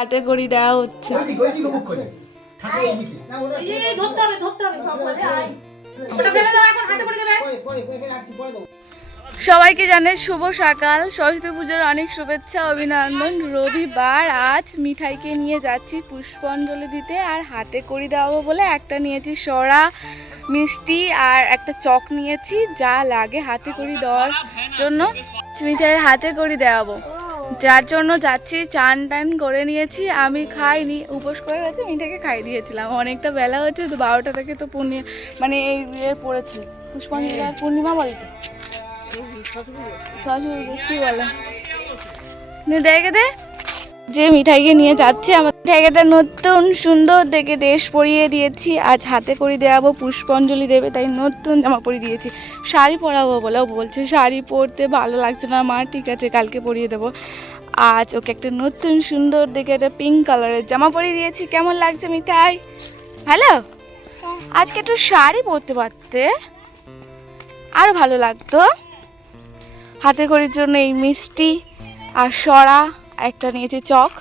হাতে করি দেওয়া হচ্ছে সবাইকে জানে শুভ সকাল। সরস্বতী পুজোর অনেক শুভেচ্ছা অভিনন্দন। রবিবার আজ মিঠাইকে নিয়ে যাচ্ছি পুষ্পাঞ্জলি দিতে আর হাতে করি দেওয়াবো বলে একটা নিয়েছি সরা মিষ্টি আর একটা চক নিয়েছি যা লাগে হাতে করি দেওয়ার জন্য। মিঠাইয়ের হাতে করি দেওয়াবো। যার জন্য যাচ্ছি চান টান করে নিয়েছি আমি খাইনি উপোস করে গেছি মিঠাকে খাই দিয়েছিলাম। অনেকটা বেলা হচ্ছে তো বারোটা থেকে তো পূর্ণিমা মানে এই ইয়ে পড়েছে পুষ্পাঞ্জলি আর পূর্ণিমা বাড়িতে। সরস্বতী কি বলে? দেখে দে। যে মিঠাইকে নিয়ে যাচ্ছে, আমার জায়গাটা নতুন, সুন্দর, দেখে ড্রেস পরিয়ে দিয়েছি। আজ হাতে করে দেওয়াবো পুষ্পাঞ্জলি দেবে, তাই নতুন জামা পরিয়ে দিয়েছি। শাড়ি পরাবো বলে ও বলছে, শাড়ি পরতে ভালো লাগছে না মা, ঠিক আছে, কালকে পরিয়ে দেবো। আজ ওকে একটা নতুন, সুন্দর, দেখে একটা পিঙ্ক কালারের জামা পরিয়ে দিয়েছি। কেমন লাগছে মিঠাই? ভালো? আজকে একটু শাড়ি পরতে পারতে? আরও ভালো লাগতো? হাতে করির জন্য এই মিষ্টি আর সরা একটা নিয়েছি চক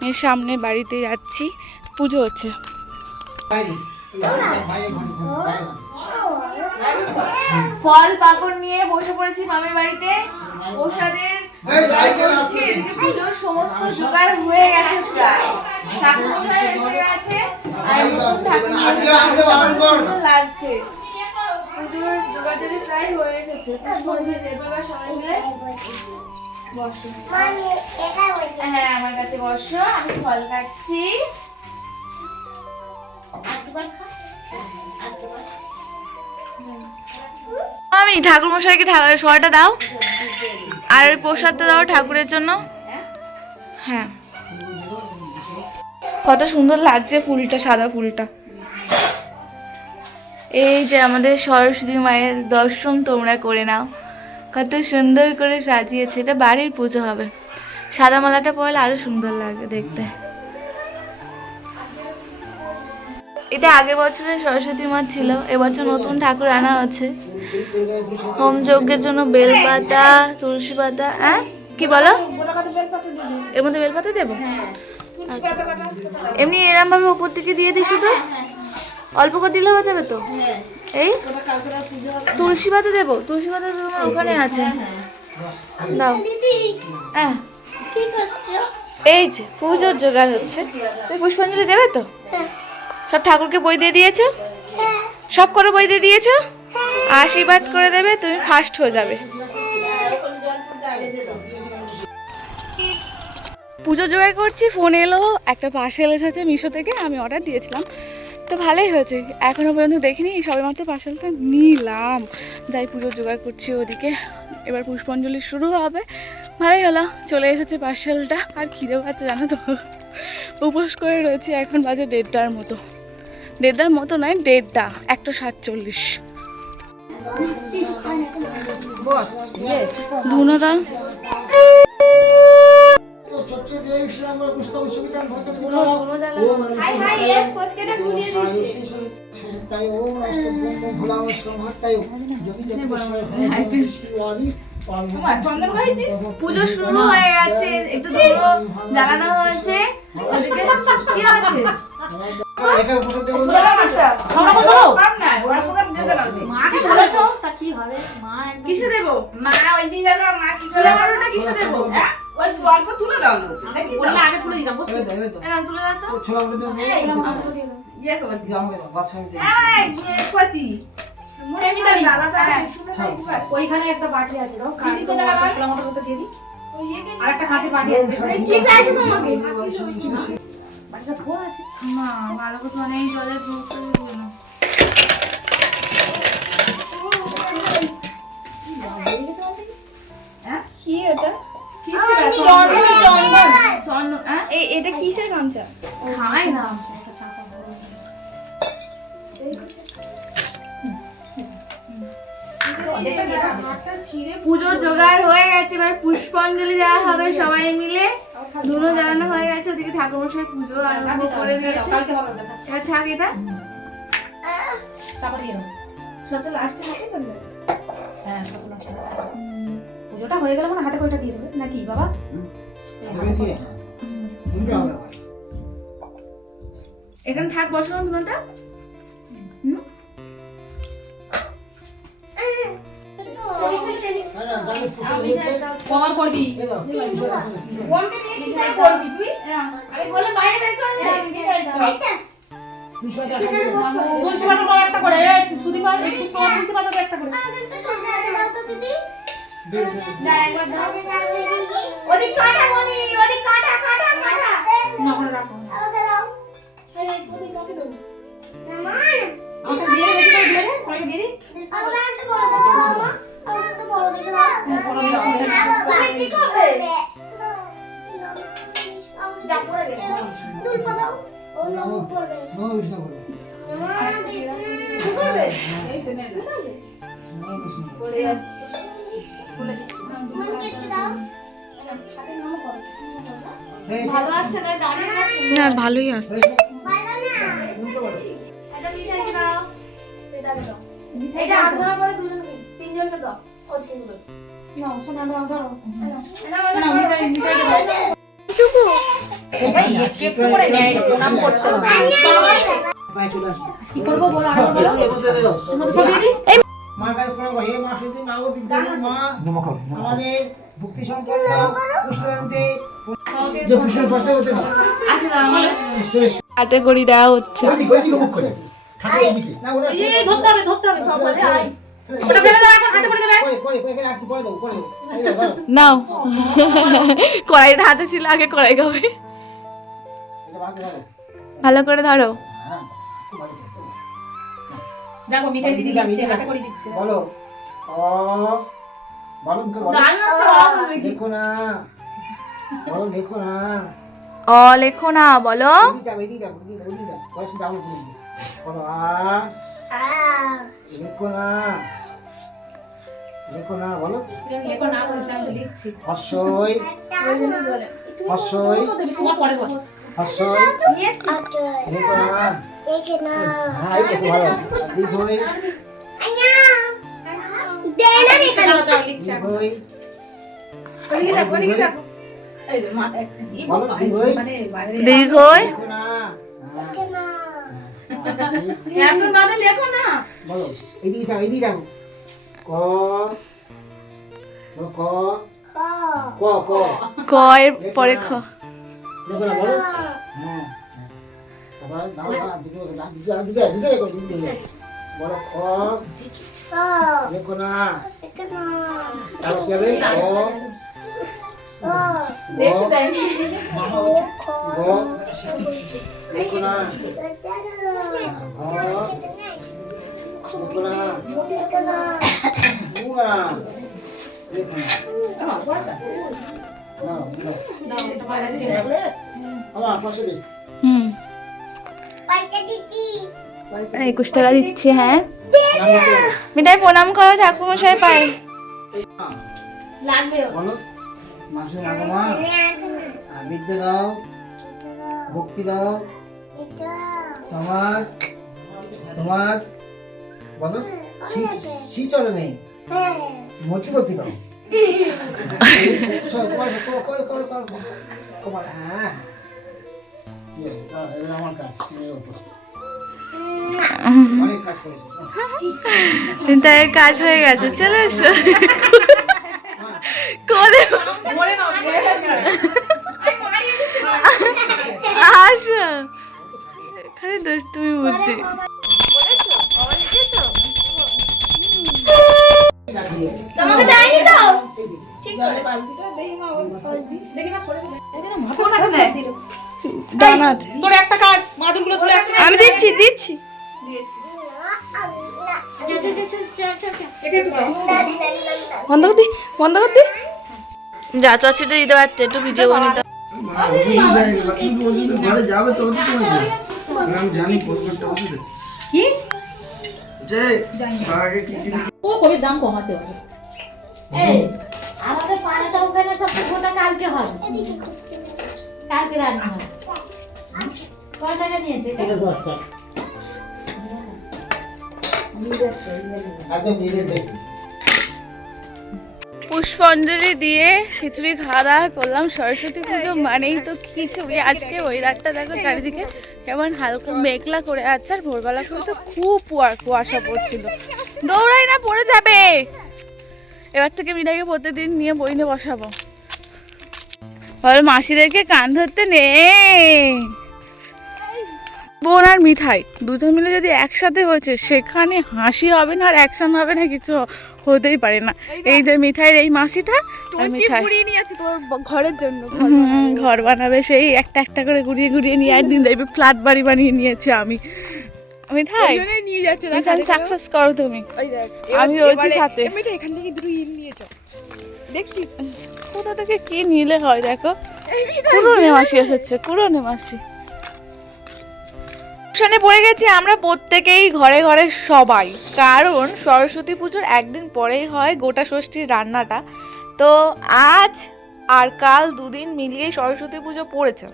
নিয়ে সামনে বাড়িতে যাচ্ছি পুজো হচ্ছে। ফল পাকড় নিয়ে বসে পড়েছি মামির বাড়িতে। প্রসাদের এই সাইকেল আসছে। এদিকে পুজোর সমস্ত জোগাড় হয়ে গেছে প্রায়। ঠাকুরমশাই এসে আর নতুন লাগছে। পুজোর জোগাড় প্রায় হয়ে এসেছে বসো। হ্যাঁ আমার কাছে বসো আমি ফল আমি ঠাকুর মশাইকে শোয়াটা দাও। আর ওই প্রসাদটা দাও ঠাকুরের জন্য। হ্যাঁ। কত সুন্দর লাগছে ফুলটা সাদা ফুলটা। এই যে আমাদের সরস্বতী মায়ের দর্শন তোমরা করে নাও। কত সুন্দর করে সাজিয়েছে, এটা বাড়ির পুজো হবে। সাদা মালাটা পরলে আরও সুন্দর লাগে দেখতে। এটা আগের বছরের সরস্বতী মা ছিল, এবছর নতুন ঠাকুর আনা হচ্ছে। হোম যজ্ঞের জন্য বেলপাতা, তুলসী পাতা হ্যাঁ? কি বলো? এর মধ্যে বেলপাতা দেবো? আচ্ছা। এমনি এরম ভাবে উপর থেকে দিয়ে দিই শুধু? অল্প করে দিলে হয়ে যাবে তো? এই? তুলসী পাতা দেবো, তুলসী পাতা তো ওখানে আছে। দাও। হ্যাঁ। এই যে, পুজোর জোগাড় হচ্ছে। তুমি পুষ্পাঞ্জলি দেবে তো? সব ঠাকুরকে বই দিয়ে দিয়েছ? সব করে বই দিয়ে দিয়েছ? আশীর্বাদ করে দেবে, তুমি ফার্স্ট হয়ে যাবে। পুজো জোগাড় করছি, ফোন এলো, একটা পার্সেল এসেছে মিশো থেকে আমি অর্ডার দিয়েছিলাম। তো ভালোই হয়েছে। এখনও পর্যন্ত দেখিনি সবে মাত্র পার্সেলটা নিলাম। যাই পুজো জোগাড় করছি ওদিকে। এবার পুষ্পাঞ্জলি শুরু হবে। ভালোই হলো চলে এসেছে পার্সেলটা। আর খিদে পাচ্ছে জানো তো? উপোস করে রয়েছি এখন বাজে দেড়টার মতো। দেড়টার মতো নয় দেড়টা একটা সাতচল্লিশ। ধুনো দাও। তো যে ইসলাম পুস্তক সুবিধান ভক্ত তাই ও ভোলা তাই যদি পুজো শুরু হয়ে গেছে একটু ধুনো জ্বালানো হয়েছে কি হয়েছে দেবো কিসে দেবো মা ওই দিন মা কি করে ছোলা কিসে দেবো হ্যাঁ? ওই অল্প তুলে দাও না আগে তুলে দিতাম বুঝছ এবার দাও এবার দাও এ নাও, তুলে দাও তো ছোলা করে দাও। ইয়ে করে আমাকে আমি এই ইয়ে কচি মনে কি ওইখানে একটা বাটি আছে দাও দিদি কোথায় গেল? মতো দিয়ে দিই আর একটা কাঁচের বাটি আছে কি চাইছো তোমাকে বাটিটা আছে ভালো মানে এই না হ্যাঁ কি এটা হ্যাঁ এটা কিসের গামছা? খাই না। একটা চাপা বড়। পুজোর জোগাড় হয়ে গেছে এবার পুষ্পাঞ্জলি দেওয়া হবে সবাই মিলে। ধুনো জ্বালানো হয়ে গেছে ওদিকে ঠাকুর ঠাকুরমশাই পুজো আরম্ভ করে দিয়েছে। থাক। এবার থাক এটা। লাস্টে থাকে তো? হ্যাঁ পুজোটা হয়ে গেলে মানে হাতে কয়টা দিয়ে দেবে। নাকি বাবা? এখানে থাক বসো না, কভার করবি। নিয়ে কি করে তুই আমি বাইরে বের করে দে। কি দাও। একটা করে একটু সব তুলসী পাতা দাও একটা করে দে, দে, দে। যা একবার দাও ওদিক কাটা ওদিক কাটা কাটা কাটা। না করে আমাকে দিয়ে দে দিয়ে দে সবাইকে দিয়ে দিই তুমি কি করবে? যা পড়ে গেছে। নাও, নাও, বিছনা করো। কি করবে এই তো নে নে। করো। পড়ে যাচ্ছে হয়েছে? ভালো আসছে না দাঁড়িয়ে না ভালোই আসছে হয়েছে? এটা মিঠাই দাও এটা দাও এটা হাত সব দিয়ে দিই মার কাছে প্রণাম করো। হে মা সতী মা আমাদের ভক্তি সম্পন্ন পুষ্পান্তে হতে করি দেওয়া হচ্ছে। নাও। কড়াইটা হাতে ছিল আগে কড়াই খাবে। ধরো। ভালো করে ধরো। হ্যাঁ। দেখো মিঠাই দিদি দিচ্ছে হাতে করে দিচ্ছে। বলো। না বলো। দেখো না। অ লেখো না বলো। লিখছি। না। হ্যাঁ লিখছে এদিকে যাও ক কয়ের পরে খ বলো হ্যাঁ হ্যাঁ। খ একুশ টাকা দিচ্ছি হ্যাঁ। মিঠাই প্রণাম করো ঠাকুমশাই পাই লাগবে মানুষের মা বিদ্যা দাও। ভক্তি দাও। তোমার তোমার বলো শ্রী নেই। মতি গতি দাও কাজ হয়ে গেছে চলে এসো। কোলে আসো। খালি দুষ্টুমি বুদ্ধি। তোমাকে দেয়নি তো? ঠিক করে বালতিটা দেখি মা ওই সরে দি দেখি মা সরে না মাথা দেয় ডানাত তোর একটা কাজ মাদুরগুলো তুলে একসঙ্গে আমি দিচ্ছি দিচ্ছি একে বন্ধ কর দি বন্ধ কর দি। যা চচ্চিটা দিতে পারছে একটু ভিডিও করে নিতে ঘরে যাবে তবে তো আমি জানি প্রত্যেকটা ওষুধে কি যে বাইরে কি কি ও কবির দাম কম আছে আমাদের পাড়াটা ওখানে সব পুরোটা কালকে হবে। কালকে রান্না হবে। কয় টাকা নিয়েছে একদম নিয়ে দেখ। পুষ্পাঞ্জলি দিয়ে খিচুড়ি খাওয়া দাওয়া করলাম। সরস্বতী পুজো মানেই তো খিচুড়ি। আজকে ওয়েদারটা দেখো চারিদিকে কেমন হালকা মেঘলা করে আছে, আর ভোরবেলা করে তো খুব কুয়া- কুয়াশা পড়ছিল। দৌড়াই না, পড়ে যাবে। এবার থেকে মিঠাইকে প্রতিদিন নিয়ে বইনে বসাবো। মাসিদেরকে কান ধরতে নেই। বোন আর মিঠাই, দুটো মিলে যদি একসাথে হয়েছে, সেখানে হাসি হবে না আর অ্যাকশন হবে না কিছু। হতেই পারে না। এই যে মিঠাইয়ের এই মাসিটা মিঠাই। ঘরের জন্য ঘর বানাবে। সেই একটা একটা করে ঘুরিয়ে ঘুরিয়ে নিয়ে একদিন দেখবে ফ্ল্যাট বাড়ি বানিয়ে নিয়েছি আমি। মিঠাই নিয়ে যাচ্ছে। সাকসেস করো তুমি। আমি রয়েছি সাথে। এমনিতে এখান থেকে দুটো ইট নিয়ে চল। দেখছিস? কোথা থেকে কি নিলে হয় দেখো? পুরো নেমাসি এসেছে পুরো নেমাসি টিউশনে পড়ে গেছি আমরা প্রত্যেকেই ঘরে ঘরে সবাই। কারণ সরস্বতী পুজোর একদিন পরেই হয় গোটা ষষ্ঠীর রান্নাটা। তো আজ আর কাল দুদিন মিলিয়েই সরস্বতী পুজো পড়েছে।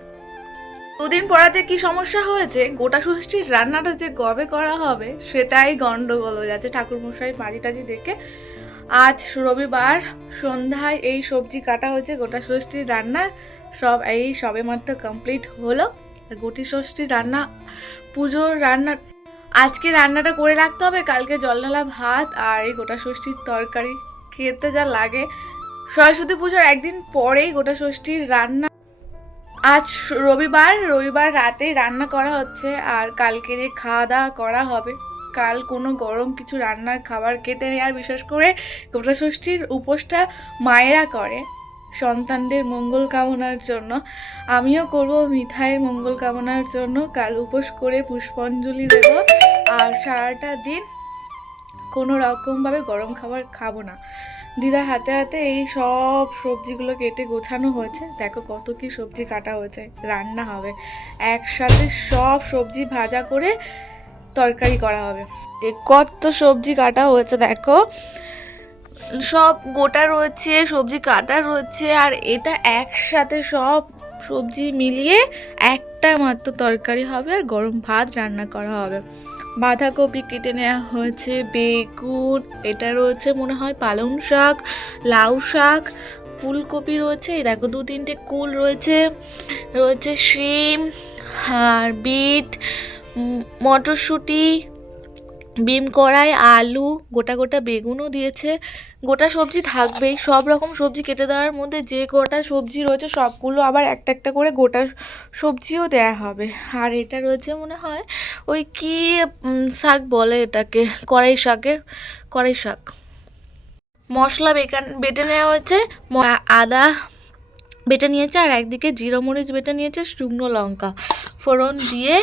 দুদিন পড়াতে কি সমস্যা হয়েছে? গোটা ষষ্ঠীর রান্নাটা যে কবে করা হবে সেটাই গন্ডগোল হয়ে যাচ্ছে ঠাকুরমশাই বাড়ি টাজি দেখে। আজ রবিবার, সন্ধ্যায় এই সবজি কাটা হয়েছে গোটা ষষ্ঠীর রান্না। সব এই সবে মাত্র কমপ্লিট হলো। গোটি ষষ্ঠীর রান্না, পুজোর রান্না, আজকে রান্নাটা করে রাখতে হবে, কালকে জলনালা ভাত আর এই গোটা ষষ্ঠীর তরকারি। খেতে যা লাগে। সরস্বতী পুজোর একদিন পরেই গোটা ষষ্ঠীর রান্না। আজ রবিবার রবিবার রাতেই রান্না করা হচ্ছে আর কালকে যে খাওয়া দাওয়া করা হবে। কাল কোনো গরম কিছু রান্নার খাবার খেতে নেই আর বিশেষ করে গোটা ষষ্ঠীর উপোসটা মায়েরা করে। সন্তানদের মঙ্গল কামনার জন্য। আমিও করব মিঠাইয়ের মঙ্গল কামনার জন্য। কাল উপোস করে পুষ্পাঞ্জলি দেব। আর সারাটা দিন কোনো রকমভাবে গরম খাবার খাব না। দিদার হাতে হাতে এই সব সবজিগুলো কেটে গোছানো হয়েছে। দেখো কত কি সবজি কাটা হয়েছে। রান্না হবে। একসাথে সব সবজি ভাজা করে তরকারি করা হবে। যে কত সবজি কাটা হয়েছে দেখো। সব গোটা রয়েছে, সবজি কাটা রয়েছে, আর এটা একসাথে সব সবজি মিলিয়ে একটা মাত্র তরকারি হবে আর গরম ভাত রান্না করা হবে। বাঁধাকপি কেটে নেওয়া হয়েছে, বেগুন, এটা রয়েছে মনে হয় পালং শাক, লাউ শাক, ফুলকপি রয়েছে দেখো দু তিনটে কুল রয়েছে রয়েছে শিম, আর বিট মটরশুঁটি বিম কড়াই, আলু, গোটা গোটা বেগুনও দিয়েছে। গোটা সবজি থাকবেই, সব রকম সবজি কেটে দেওয়ার মধ্যে যে গোটা সবজি রয়েছে সবগুলো আবার একটা একটা করে গোটা সবজিও দেয়া হবে। আর এটা রয়েছে মনে হয় ওই কি শাক বলে এটাকে, কড়াই শাকের, কড়াই শাক। মশলা বেকান, বেটে নেওয়া হয়েছে আদা বেটে নিয়েছে, আর একদিকে জিরো মরিচ বেটে নিয়েছে শুকনো লঙ্কা। ফোড়ন দিয়ে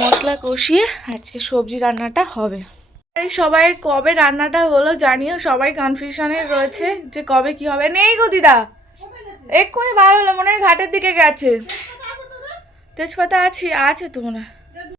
মশলা কষিয়ে আজকে সবজি রান্নাটা হবে। সবাই কবে রান্নাটা হলো জানিও সবাই কনফিউশনে রয়েছে যে কবে কি হবে। নেই গো দিদা এক্ষুনি বার হলো মনে হয় ঘাটের দিকে গেছে। তেজপাতা আছি আছে তো মনে হয়